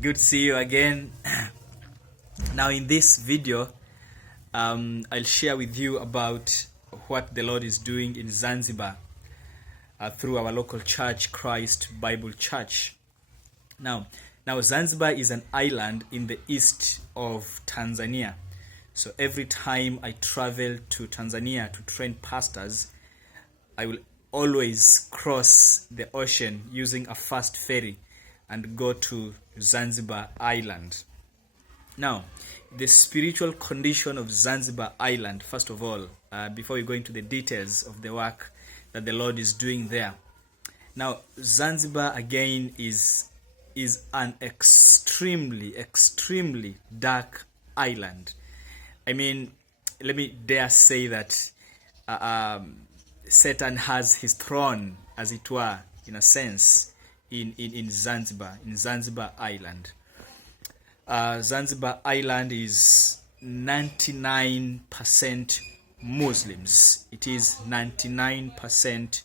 Good to see you again. Now in this video, I'll share with you about what the Lord is doing in Zanzibar through our local church, Christ Bible Church. Now Zanzibar is an island in the east of Tanzania. So every time I travel to Tanzania to train pastors, I will always cross the ocean using a fast ferry and go to Zanzibar Island. Now, the spiritual condition of Zanzibar Island, first of all, before we go into the details of the work that the Lord is doing there. Now, Zanzibar again is an extremely dark island. I mean, let me dare say that Satan has his throne, as it were, in a sense, in Zanzibar Island. Zanzibar Island is 99% Muslims. It is 99%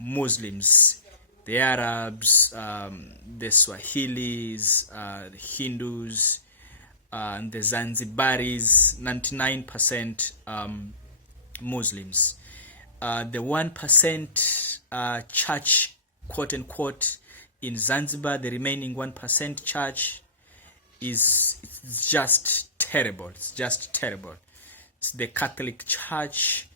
Muslims. The Arabs, the Swahilis, the Hindus, and the Zanzibaris, 99% Muslims. The 1% church, quote unquote, in Zanzibar, the remaining 1% church it's just terrible. It's just terrible. It's the Catholic Church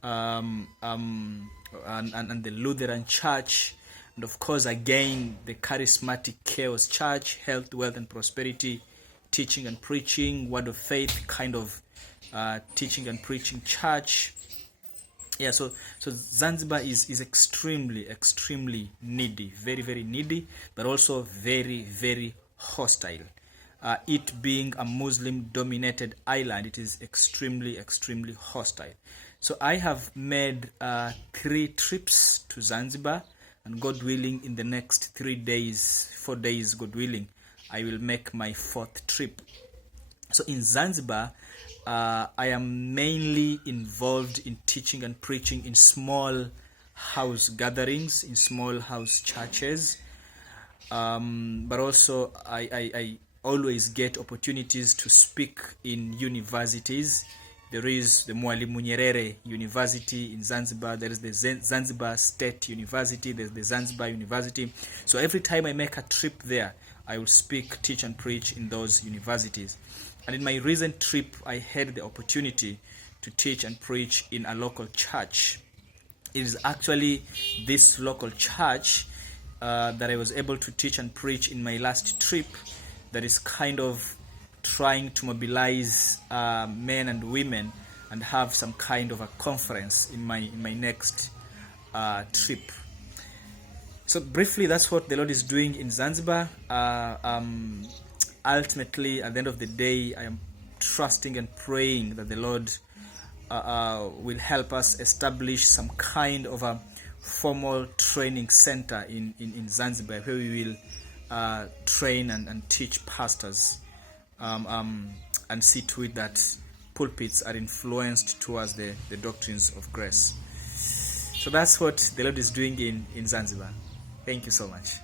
and the Lutheran Church, and of course again the Charismatic Chaos Church, Health, Wealth and Prosperity, Teaching and Preaching, Word of Faith kind of teaching and preaching church. Yeah, so Zanzibar is extremely needy, very needy, but also very hostile. It being a Muslim-dominated island, it is extremely hostile. So I have made 3 trips to Zanzibar, and God willing, in the next 4 days, God willing, I will make my 4th trip. So in Zanzibar, I am mainly involved in teaching and preaching in small house gatherings, in small house churches, but also I always get opportunities to speak in universities. There is the Mwalimu Nyerere University in Zanzibar. There is the Zanzibar State University. There's the Zanzibar University. So every time I make a trip there, I will speak, teach and preach in those universities. And in my recent trip, I had the opportunity to teach and preach in a local church. It is actually this local church that I was able to teach and preach in my last trip that is kind of trying to mobilize men and women and have some kind of a conference in my next trip. So briefly, that's what the Lord is doing in Zanzibar. Ultimately, at the end of the day, I am trusting and praying that the Lord will help us establish some kind of a formal training center in Zanzibar, where we will train and teach pastors and see to it that pulpits are influenced towards the doctrines of grace. So that's what the Lord is doing in Zanzibar. Thank you so much.